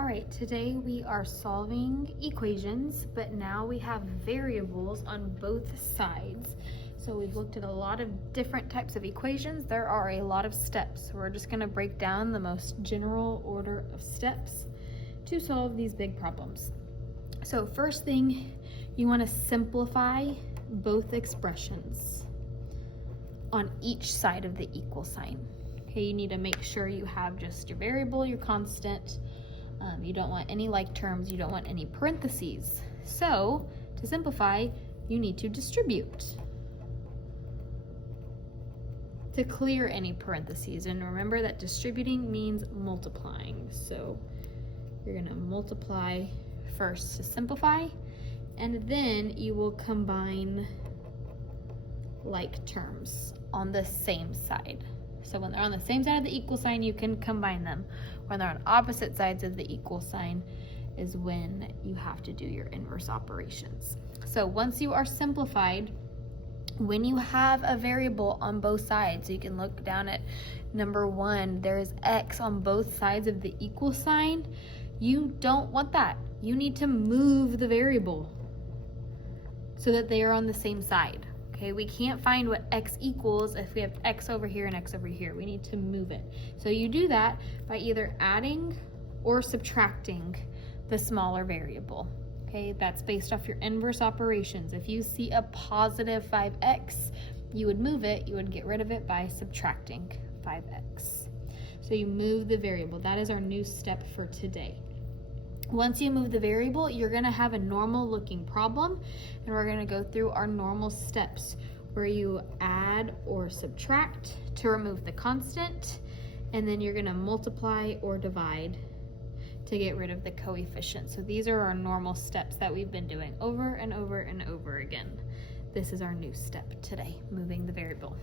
All right, today we are solving equations, but now we have variables on both sides. So we've looked at a lot of different types of equations. There are a lot of steps. We're just going to break down the most general order of steps to solve these big problems. So first thing, you want to simplify both expressions on each side of the equal sign. Okay, you need to make sure you have just your variable, your constant. You don't want any like terms, you don't want any parentheses. So to simplify, you need to distribute to clear any parentheses. And remember that distributing means multiplying. So you're going to multiply first to simplify, and then you will combine like terms on the same side. So when they're on the same side of the equal sign, you can combine them. When they're on opposite sides of the equal sign is when you have to do your inverse operations. So once you are simplified, when you have a variable on both sides, you can look down at number 1, there is x on both sides of the equal sign. You don't want that. You need to move the variable so that they are on the same side. Okay, we can't find what x equals if we have x over here and x over here. We need to move it. So you do that by either adding or subtracting the smaller variable. Okay, that's based off your inverse operations. If you see a positive 5x, you would move it, you would get rid of it by subtracting 5x. So you move the variable. That is our new step for today. Once you move the variable, you're going to have a normal looking problem, and we're going to go through our normal steps where you add or subtract to remove the constant, and then you're going to multiply or divide to get rid of the coefficient. So these are our normal steps that we've been doing over and over and over again. This is our new step today, moving the variable.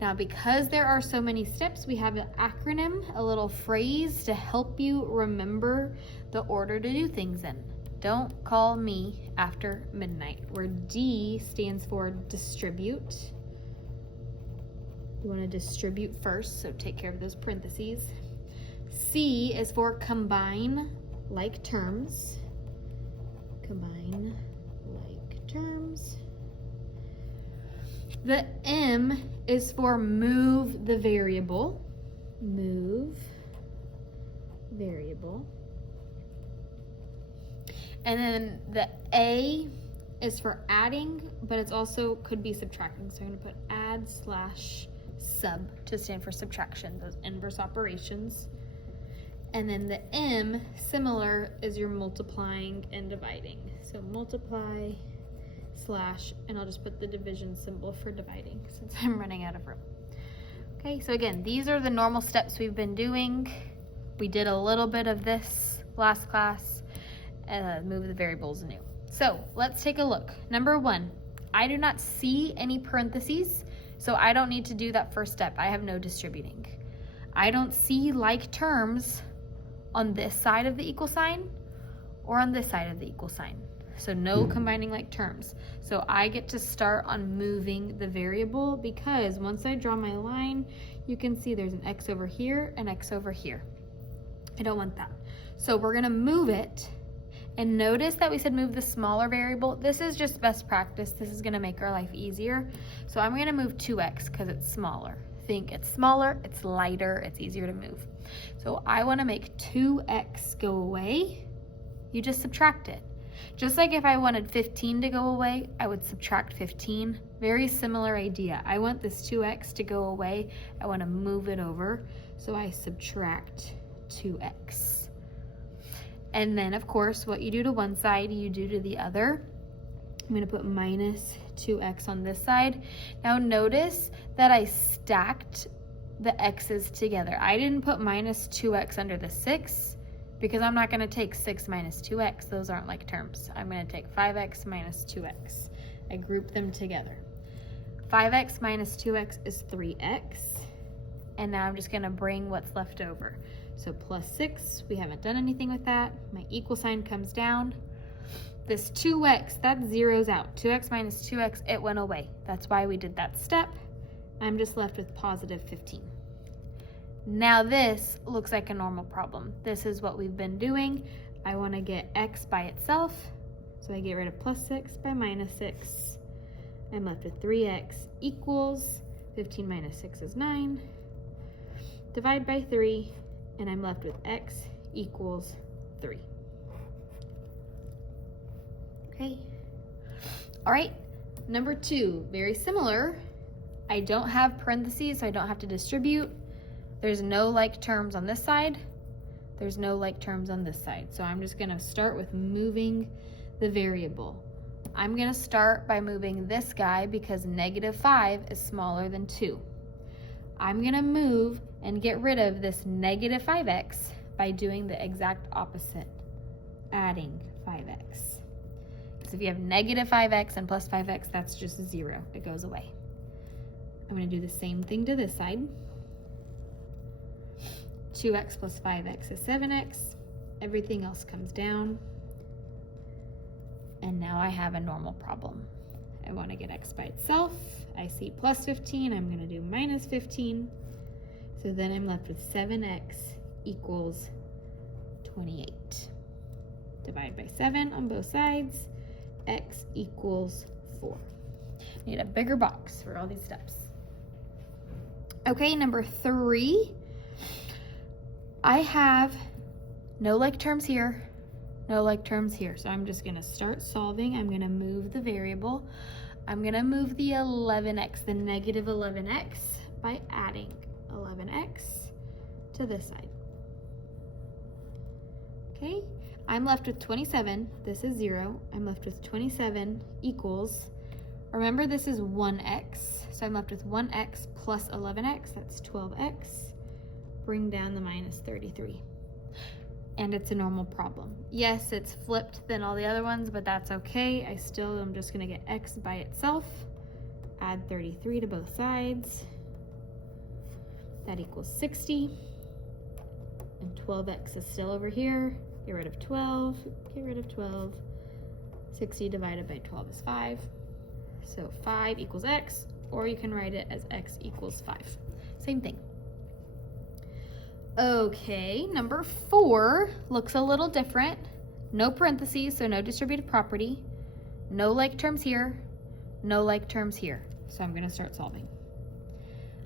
Now, because there are so many steps, we have an acronym, a little phrase to help you remember the order to do things in. Don't call me after midnight, where D stands for distribute. You want to distribute first, so take care of those parentheses. C is for combine like terms. Combine like terms. The M is for move the variable. Move variable. And then the A is for adding, but it's also could be subtracting. So I'm going to put add / sub to stand for subtraction, those inverse operations. And then the M, similar, is your multiplying and dividing. So multiply / and I'll just put the division symbol for dividing since I'm running out of room. Okay, so again, these are the normal steps we've been doing. We did a little bit of this last class, move the variables new. So let's take a look. Number 1, I do not see any parentheses, so I don't need to do that first step. I have no distributing. I don't see like terms on this side of the equal sign or on this side of the equal sign. So no combining like terms. So I get to start on moving the variable, because once I draw my line, you can see there's an x over here and x over here. I don't want that. So we're gonna move it, and notice that we said move the smaller variable. This is just best practice. This is gonna make our life easier. So I'm gonna move 2x because it's smaller. Think it's smaller, it's lighter, it's easier to move. So I wanna make 2x go away. You just subtract it. Just like if I wanted 15 to go away, I would subtract 15. Very similar idea. I want this 2x to go away. I want to move it over, so I subtract 2x. And then, of course, what you do to one side, you do to the other. I'm going to put minus 2x on this side. Now notice that I stacked the x's together. I didn't put minus 2x under the 6, because I'm not going to take 6 minus 2x. Those aren't like terms. I'm going to take 5x minus 2x. I group them together. 5x minus 2x is 3x. And now I'm just going to bring what's left over. So plus 6, we haven't done anything with that. My equal sign comes down. This 2x, that zeroes out. 2x minus 2x, it went away. That's why we did that step. I'm just left with positive 15. Now this looks like a normal problem. This is what we've been doing. I want to get x by itself, so I get rid of plus 6 by minus 6. I'm left with 3x equals 15 minus 6 is 9. Divide by 3, and I'm left with x equals 3. Okay. All right, number 2, very similar. I don't have parentheses, so I don't have to distribute. There's no like terms on this side. There's no like terms on this side. So I'm just gonna start with moving the variable. I'm gonna start by moving this guy because -5 is smaller than 2. I'm gonna move and get rid of this -5x by doing the exact opposite, adding 5x. So if you have -5x and plus 5x, that's just 0, it goes away. I'm gonna do the same thing to this side. 2x plus 5x is 7x. Everything else comes down. And now I have a normal problem. I want to get x by itself. I see plus 15, I'm going to do minus 15. So then I'm left with 7x equals 28. Divide by 7 on both sides. X equals 4. Need a bigger box for all these steps. Okay, number 3. I have no like terms here, no like terms here. So I'm just gonna start solving. I'm gonna move the variable. I'm gonna move the 11x, the negative 11x, by adding 11x to this side. Okay, I'm left with 27. This is 0. I'm left with 27 equals, remember this is 1x. So I'm left with 1x plus 11x, that's 12x. Bring down the minus 33. And it's a normal problem. Yes, it's flipped than all the other ones, but that's okay. I still am just gonna get x by itself. Add 33 to both sides. That equals 60. And 12x is still over here. Get rid of 12, get rid of 12. 60 divided by 12 is 5. So 5 equals x, or you can write it as x equals 5. Same thing. Okay, number 4 looks a little different. No parentheses, so no distributive property. No like terms here, no like terms here. So I'm gonna start solving.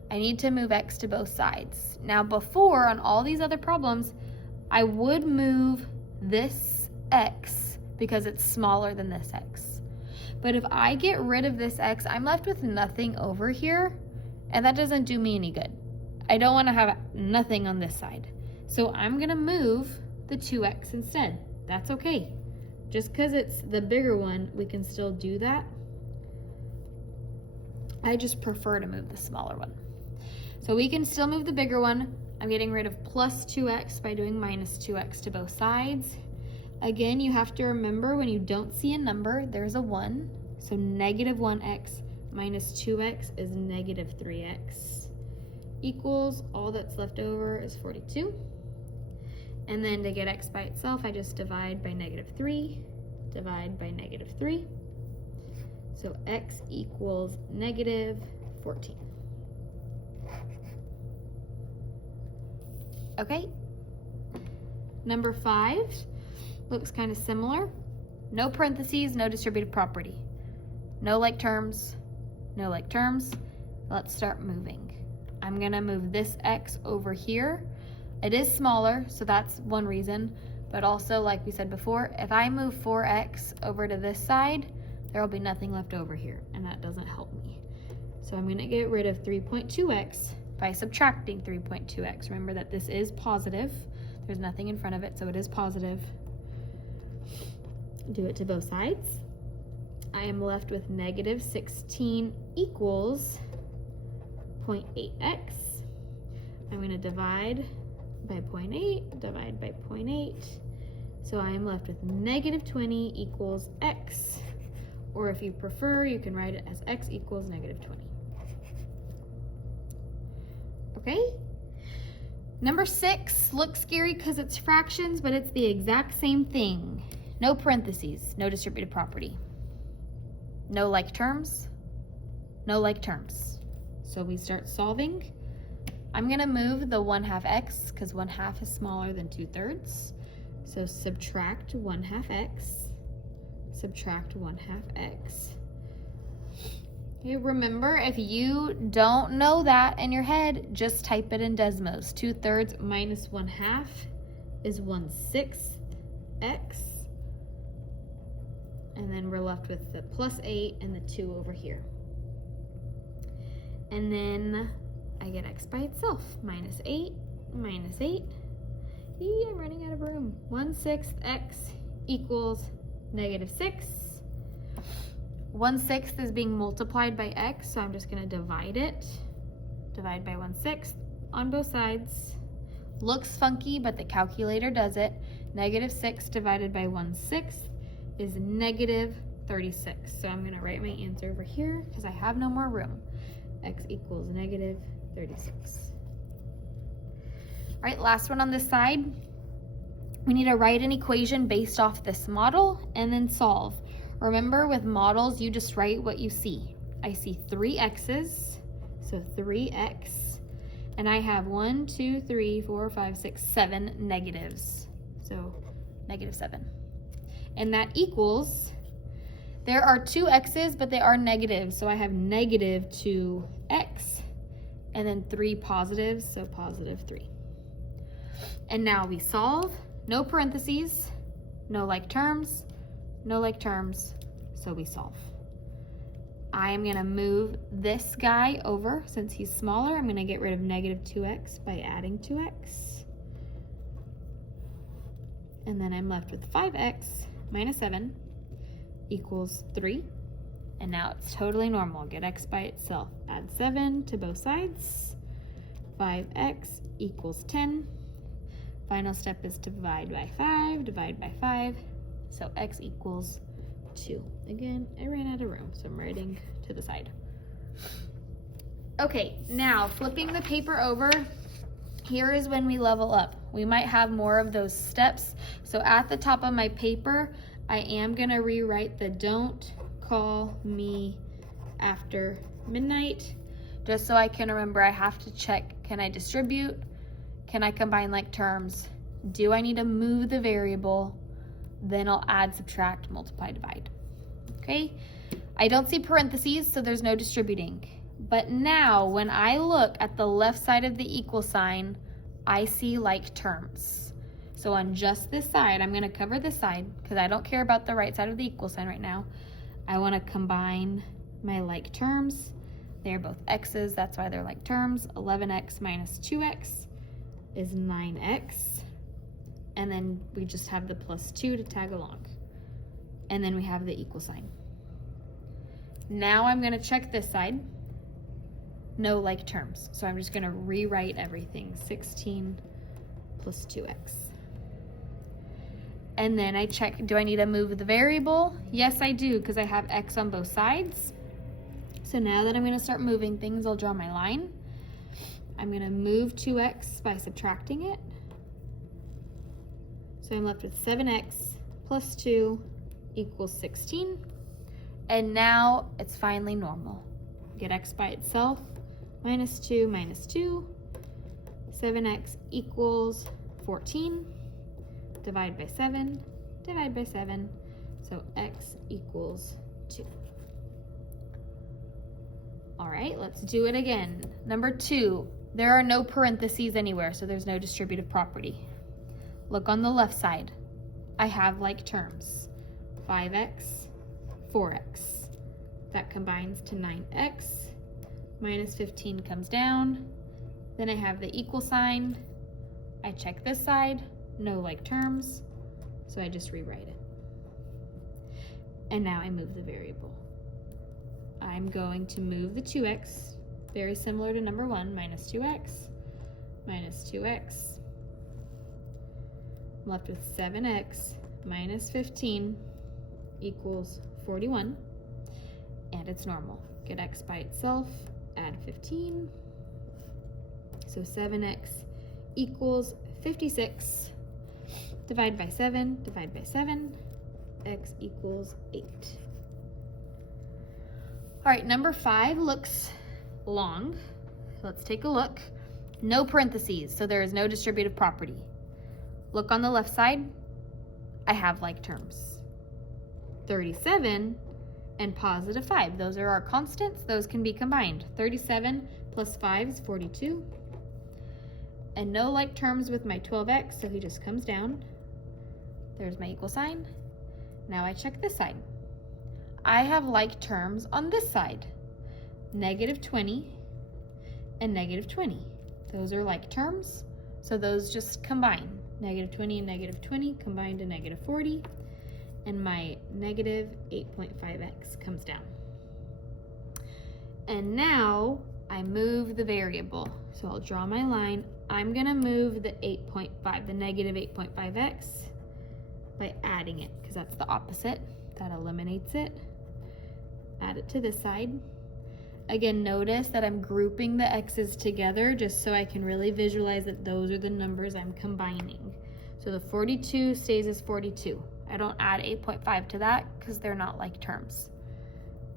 I need to move x to both sides. Now before, on all these other problems, I would move this x because it's smaller than this x. But if I get rid of this x, I'm left with nothing over here, and that doesn't do me any good. I don't want to have nothing on this side. So I'm going to move the 2x instead. That's okay. Just because it's the bigger one, we can still do that. I just prefer to move the smaller one. So we can still move the bigger one. I'm getting rid of plus 2x by doing minus 2x to both sides. Again, you have to remember when you don't see a number, there's a 1. So negative 1x minus 2x is negative 3x. Equals, all that's left over is 42. And then to get x by itself, I just divide by negative 3, divide by negative 3. So x equals negative 14. Okay. Number 5 looks kind of similar. No parentheses, no distributive property. No like terms, no like terms. Let's start moving. I'm gonna move this x over here. It is smaller, so that's one reason, but also like we said before, if I move 4x over to this side, there will be nothing left over here, and that doesn't help me. So I'm gonna get rid of 3.2x by subtracting 3.2x. Remember that this is positive. There's nothing in front of it, so it is positive. Do it to both sides. I am left with negative 16 equals 0.8x. I'm going to divide by 0.8, divide by 0.8. So I am left with negative 20 equals x. Or if you prefer, you can write it as x equals negative 20. Okay? Number 6 looks scary because it's fractions, but it's the exact same thing. No parentheses, no distributive property. No like terms, no like terms. So we start solving. I'm gonna move the 1/2 x because 1/2 is smaller than 2/3. So subtract 1/2 x, subtract 1/2 x. Okay, remember, if you don't know that in your head, just type it in Desmos. 2/3 minus 1/2 is 1/6 x. And then we're left with the +8 and the 2 over here. And then I get x by itself, -8, -8. I'm running out of room. 1/6 x equals -6. 1/6 is being multiplied by x, so I'm just gonna divide it. Divide by 1/6 on both sides. Looks funky, but the calculator does it. -6 divided by 1/6 is -36. So I'm gonna write my answer over here because I have no more room. X equals -36. All right, last one on this side. We need to write an equation based off this model and then solve. Remember, with models, you just write what you see. I see 3 x's, so 3x, and I have 1, 2, 3, 4, 5, 6, 7 negatives, so -7. And that equals, there are 2 x's, but they are negatives, so I have -2x, and then 3 positives, so +3. And now we solve, no parentheses, no like terms, no like terms, so we solve. I am gonna move this guy over. Since he's smaller, I'm gonna get rid of -2x by adding 2x. And then I'm left with 5x minus 7 equals 3. And now it's totally normal. Get x by itself. Add 7 to both sides. 5x equals 10. Final step is to divide by 5, divide by 5. So x equals 2. Again, I ran out of room, so I'm writing to the side. Okay, now flipping the paper over, here is when we level up. We might have more of those steps. So at the top of my paper, I am gonna rewrite the don't call me after midnight, just so I can remember I have to check, can I distribute? Can I combine like terms? Do I need to move the variable? Then I'll add, subtract, multiply, divide. Okay, I don't see parentheses, so there's no distributing. But now when I look at the left side of the equal sign, I see like terms. So on just this side, I'm gonna cover this side because I don't care about the right side of the equal sign right now. I wanna combine my like terms. They're both x's, that's why they're like terms. 11x minus 2x is 9x. And then we just have the +2 to tag along. And then we have the equal sign. Now I'm gonna check this side. No like terms. So I'm just gonna rewrite everything. 16 plus 2x. And then I check, do I need to move the variable? Yes, I do, because I have x on both sides. So now that I'm gonna start moving things, I'll draw my line. I'm gonna move 2x by subtracting it. So I'm left with 7x plus 2 equals 16. And now it's finally normal. Get x by itself, minus 2 minus 2. 7x equals 14. Divide by 7, divide by 7. So x equals 2. All right, let's do it again. Number 2, there are no parentheses anywhere, so there's no distributive property. Look on the left side. I have like terms. 5x, 4x. That combines to 9x. Minus 15 comes down. Then I have the equal sign. I check this side. No like terms. So I just rewrite it. And now I move the variable. I'm going to move the 2x. Very similar to number 1. Minus 2x. Minus 2x. I'm left with 7x minus 15 equals 41, and it's normal. Get x by itself, add 15. So 7x equals 56. Divide by 7, divide by 7, x equals 8. All right, number 5 looks long. Let's take a look. No parentheses, so there is no distributive property. Look on the left side, I have like terms. 37 and positive 5, those are our constants, those can be combined. 37 plus 5 is 42. And no like terms with my 12x, so he just comes down. There's my equal sign. Now I check this side. I have like terms on this side. Negative 20 and negative 20. Those are like terms, so those just combine. Negative 20 and negative 20 combine to negative 40, and my negative 8.5x comes down. And now I move the variable. So I'll draw my line. I'm gonna move the 8.5, the negative 8.5x, by adding it, because that's the opposite. That eliminates it. Add it to this side. Again, notice that I'm grouping the x's together just so I can really visualize that those are the numbers I'm combining. So the 42 stays as 42. I don't add 8.5 to that because they're not like terms.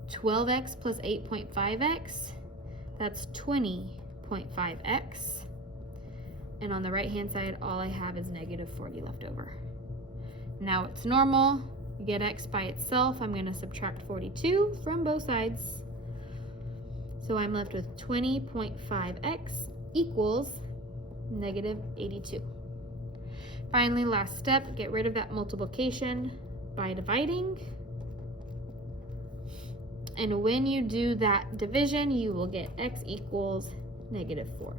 12x plus 8.5x, that's 20.5x. And on the right hand side, all I have is negative 40 left over. Now it's normal. You get x by itself. I'm going to subtract 42 from both sides. So I'm left with 20.5x equals negative 82. Finally, last step, get rid of that multiplication by dividing. And when you do that division, you will get x equals negative 4.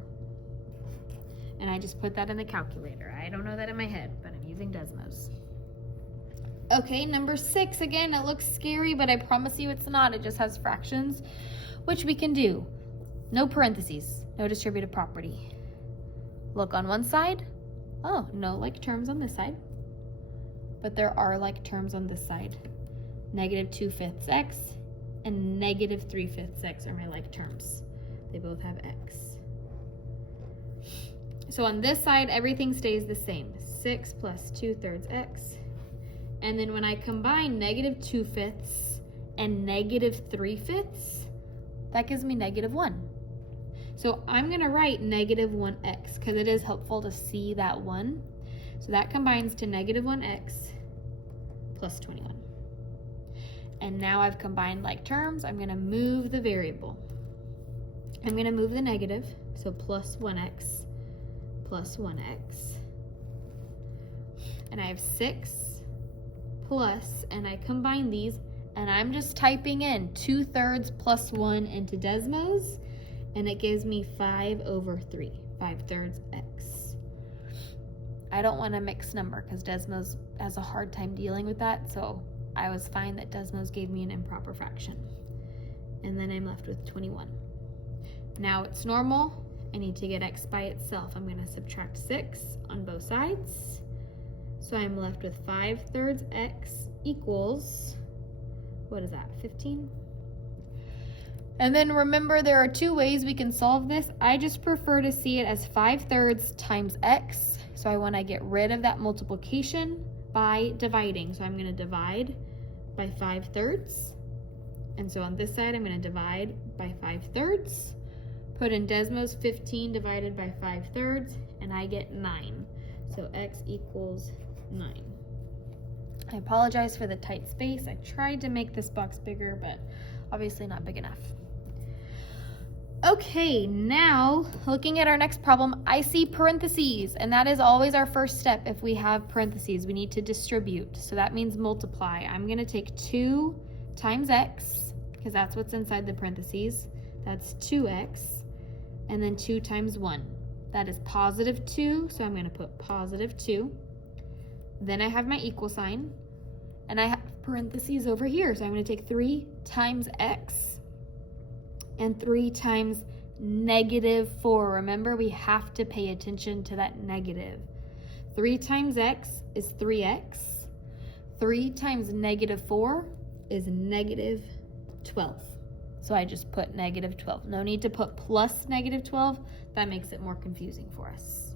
And I just put that in the calculator. I don't know that in my head, but I'm using Desmos. Okay, number 6, again, it looks scary, but I promise you it's not. It just has fractions, which we can do. No parentheses, no distributive property. Look on one side. Oh, no like terms on this side. But there are like terms on this side. Negative 2/5 x and negative 3/5 x are my like terms. They both have x. So on this side, everything stays the same. 6 plus 2/3 x. And then when I combine negative 2/5 and negative 3/5, that gives me negative 1. So I'm going to write negative 1x because it is helpful to see that 1. So that combines to negative 1x plus 21. And now I've combined like terms. I'm going to move the variable. I'm going to move the negative, so plus 1x plus 1x. And I have 6 plus, and I combine these, and I'm just typing in 2/3 plus 1 into Desmos, and it gives me 5/3, 5/3 x. I don't want a mixed number because Desmos has a hard time dealing with that, so I was fine that Desmos gave me an improper fraction. And then I'm left with 21. Now it's normal. I need to get x by itself. I'm going to subtract 6 on both sides. So I'm left with 5/3 x equals, what is that, 15? And then remember, there are 2 ways we can solve this. I just prefer to see it as 5/3 times x. So I want to get rid of that multiplication by dividing. So I'm going to divide by 5/3. And so on this side, I'm going to divide by 5/3. Put in Desmos 15 divided by 5/3, and I get 9. So x equals 9. I apologize for the tight space. I tried to make this box bigger, but obviously not big enough. Okay, now looking at our next problem, I see parentheses, and that is always our first step. If we have parentheses, we need to distribute. So that means multiply. I'm going to take 2 times x, because that's what's inside the parentheses. That's 2x, and then 2 times 1. That is positive 2, so I'm going to put positive 2. Then I have my equal sign, and I have parentheses over here. So I'm going to take 3 times x and 3 times negative 4. Remember, we have to pay attention to that negative. 3 times x is 3x. 3 times negative 4 is negative 12. So I just put negative 12. No need to put plus negative 12. That makes it more confusing for us.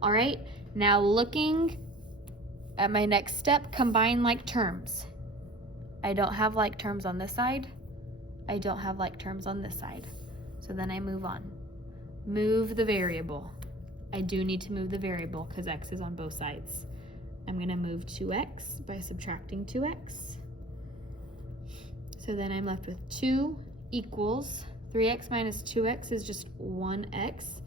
All right, now looking at my next step, combine like terms. I don't have like terms on this side. I don't have like terms on this side. So then I move on. move the variable. I do need to move the variable because x is on both sides. I'm gonna move 2x by subtracting 2x. So then I'm left with 2 equals 3x minus 2x is just 1x.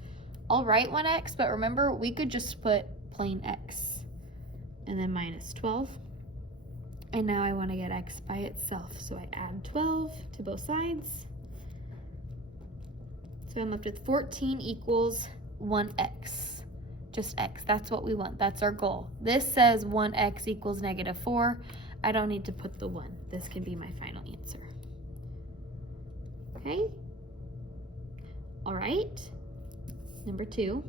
I'll write 1x, but remember we could just put plain x. And then minus 12. And now I want to get x by itself. So I add 12 to both sides. So I'm left with 14 equals 1x. Just x. That's what we want. That's our goal. This says 1x equals -4. I don't need to put the 1. This can be my final answer. Okay? All right. Number 2.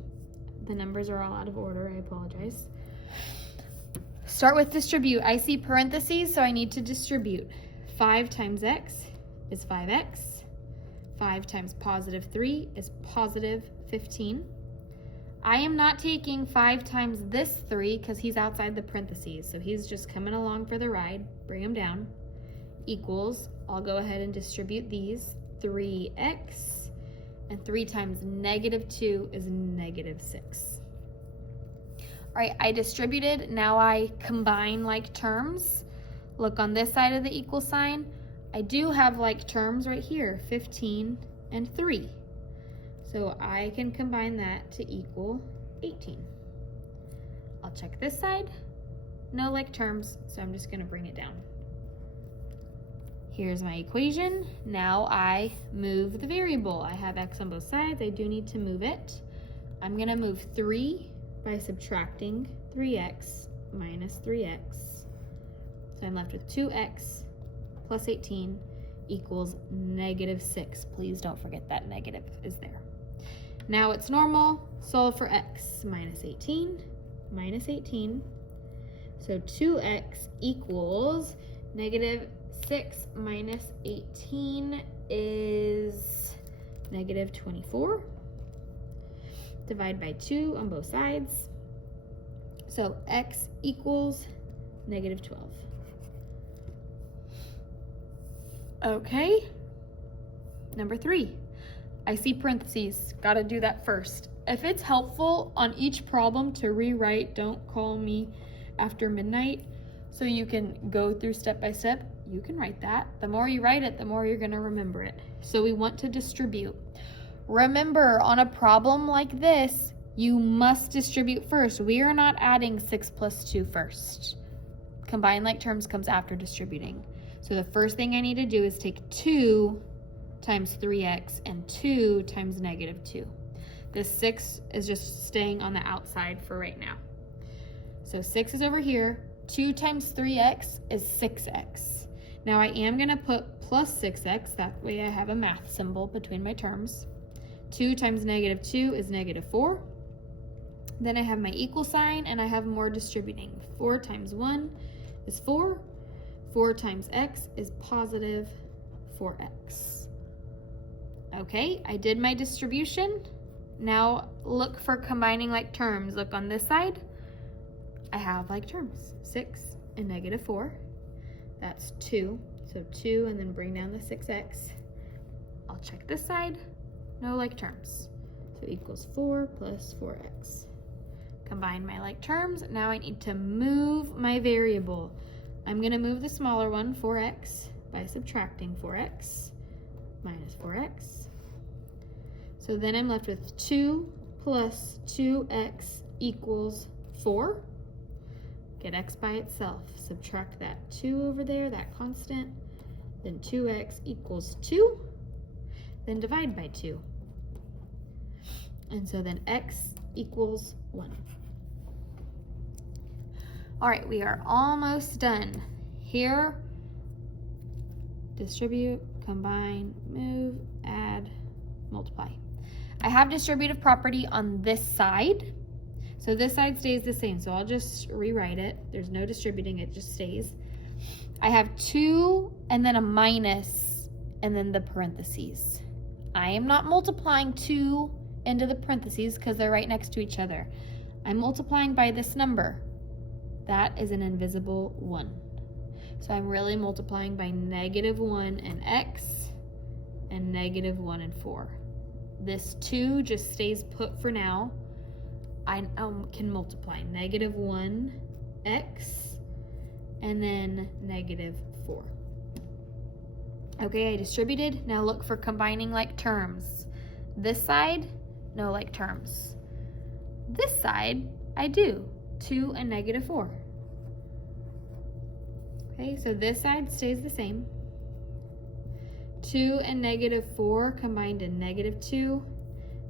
The numbers are all out of order. I apologize. Start with distribute. I see parentheses, so I need to distribute. 5 times x is 5x. 5 times positive 3 is positive 15. I am not taking 5 times this 3 because he's outside the parentheses, so he's just coming along for the ride. Bring him down. Equals, I'll go ahead and distribute these. 3x, and 3 times -2 is -6. All right, I distributed, now I combine like terms. Look on this side of the equal sign. I do have like terms right here, 15 and 3. So I can combine that to equal 18. I'll check this side. No like terms, so I'm just gonna bring it down. Here's my equation. Now I move the variable. I have x on both sides. I do need to move it. I'm gonna move 3 by subtracting 3x minus 3x. So I'm left with 2x plus 18 equals -6. Please don't forget that negative is there. Now it's normal, solve for x. Minus 18. So 2x equals -6 minus 18 is -24. Divide by 2 on both sides. So x equals -12. Okay, number 3. I see parentheses, gotta do that first. If it's helpful on each problem to rewrite, don't call me after midnight, so you can go through step by step, you can write that. The more you write it, the more you're gonna remember it. So we want to distribute. Remember, on a problem like this, you must distribute first. We are not adding 6 plus 2 first. Combine like terms comes after distributing. So the first thing I need to do is take 2 times 3x and 2 times -2. This 6 is just staying on the outside for right now. So 6 is over here. 2 times 3x is 6x. Now I am gonna put plus 6x, that way I have a math symbol between my terms. 2 times -2 is -4. Then I have my equal sign and I have more distributing. 4 times 1 is 4. 4 times x is positive 4x. Okay, I did my distribution. Now look for combining like terms. Look on this side. I have like terms, 6 and -4. That's 2, so 2 and then bring down the 6x. I'll check this side, no like terms. So equals 4 plus 4x. Combine my like terms. Now I need to move my variable. I'm gonna move the smaller one, 4x, by subtracting 4x minus 4x. So then I'm left with 2 plus 2x equals 4. Get x by itself. Subtract that 2 over there, that constant. Then 2x equals 2. Then divide by 2. And so then x equals 1. All right, we are almost done. Here, distribute, combine, move, add, multiply. I have distributive property on this side. So this side stays the same, so I'll just rewrite it. There's no distributing, it just stays. I have 2 and then a minus and then the parentheses. I am not multiplying 2 into the parentheses because they're right next to each other. I'm multiplying by this number. That is an invisible 1. So I'm really multiplying by -1 and x and -1 and 4. This 2 just stays put for now. I can multiply -1x and then -4. Okay, I distributed. Now look for combining like terms. This side, no like terms. This side, I do. 2 and -4. Okay, so this side stays the same. 2 and -4 combined in -2,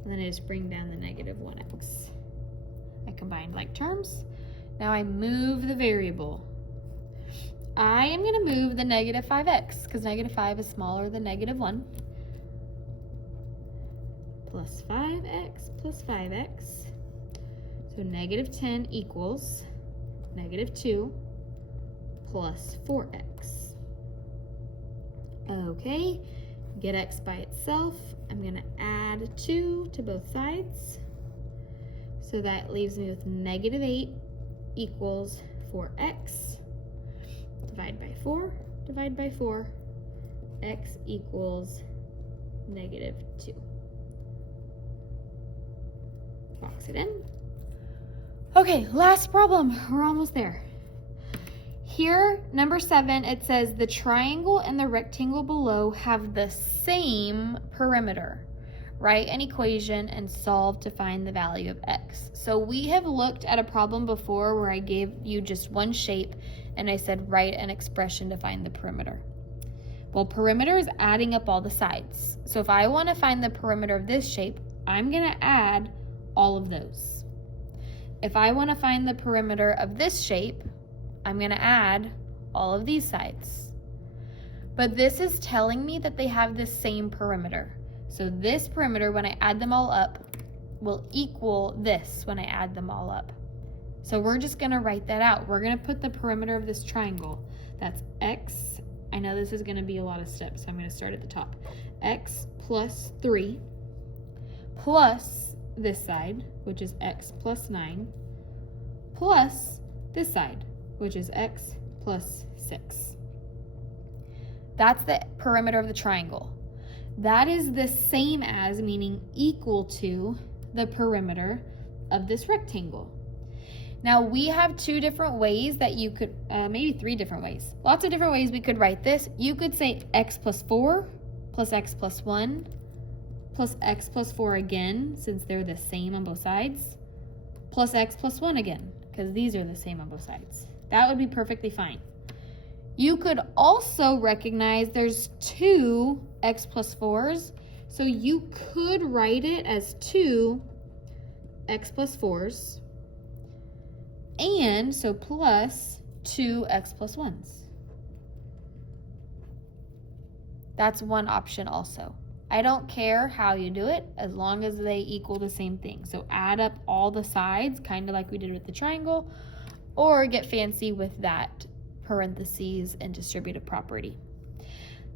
and then I just bring down the -1x. I combined like terms. Now I move the variable. I am going to move the -5x because -5 is smaller than -1. Plus 5x plus 5x. So -10 equals -2 plus 4x. Okay, get x by itself. I'm going to add 2 to both sides. So that leaves me with -8 equals 4x. Divide by 4, divide by 4. X equals -2. Box it in. Okay, last problem. We're almost there. Here, number 7, it says the triangle and the rectangle below have the same perimeter. Write an equation and solve to find the value of x. So we have looked at a problem before where I gave you just one shape and I said write an expression to find the perimeter. Well, perimeter is adding up all the sides. So if I want to find the perimeter of this shape, I'm going to add all of those. If I want to find the perimeter of this shape, I'm going to add all of these sides. But this is telling me that they have the same perimeter. So this perimeter, when I add them all up, will equal this when I add them all up. So we're just going to write that out. We're going to put the perimeter of this triangle. That's x. I know this is going to be a lot of steps, so I'm going to start at the top. X plus 3 plus this side, which is x plus 9, plus this side, which is x plus 6. That's the perimeter of the triangle. That is the same as, meaning equal to, the perimeter of this rectangle. Now we have 2 different ways that you could, maybe 3 different ways. Lots of different ways we could write this. You could say x plus 4 plus x plus 1 plus x plus 4 again, since they're the same on both sides, plus x plus 1 again, because these are the same on both sides. That would be perfectly fine. You could also recognize there's 2 x plus 4s, so you could write it as 2 x plus 4s, and so plus 2 x plus 1s. That's one option also. I don't care how you do it, as long as they equal the same thing. So add up all the sides, kind of like we did with the triangle, or get fancy with that parentheses and distributive property.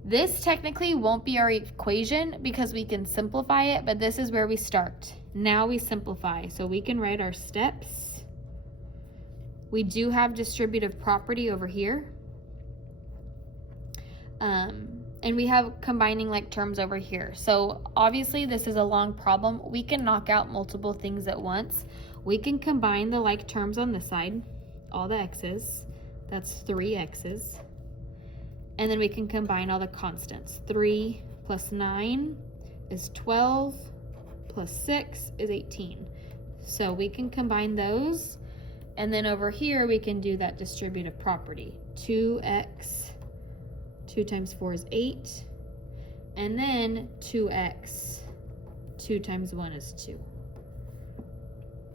This technically won't be our equation because we can simplify it, but this is where we start. Now we simplify, so we can write our steps. We do have distributive property over here. And we have combining like terms over here. So obviously this is a long problem. We can knock out multiple things at once. We can combine the like terms on this side, all the x's. That's 3 x's. And then we can combine all the constants. 3 plus 9 is 12, plus 6 is 18. So we can combine those. And then over here, we can do that distributive property. 2x, 2 times 4 is 8. And then 2x, 2 times 1 is 2.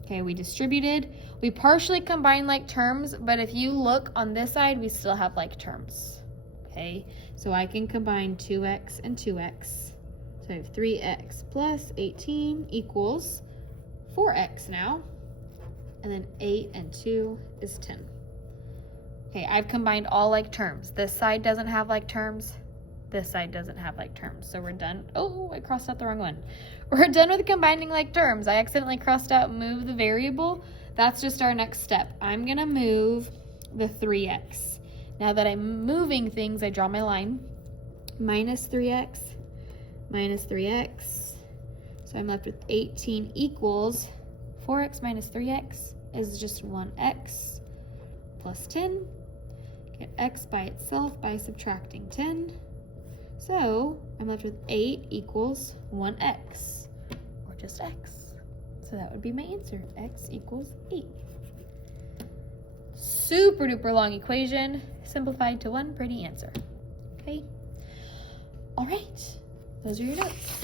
Okay, we distributed. We partially combined like terms, but if you look on this side, we still have like terms. Okay, so I can combine 2x and 2x. So I have 3x plus 18 equals 4x now. And then 8 and 2 is 10. Okay, I've combined all like terms. This side doesn't have like terms. This side doesn't have like terms. So we're done. Oh, I crossed out the wrong one. We're done with combining like terms. I accidentally crossed out move the variable. That's just our next step. I'm going to move the 3x. Now that I'm moving things, I draw my line. Minus 3x, So I'm left with 18 equals 4x minus 3x is just 1x plus 10. Get x by itself by subtracting 10. So I'm left with 8 equals 1x, or just x. So that would be my answer, x equals 8. Super duper long equation, simplified to one pretty answer. Okay? All right, those are your notes.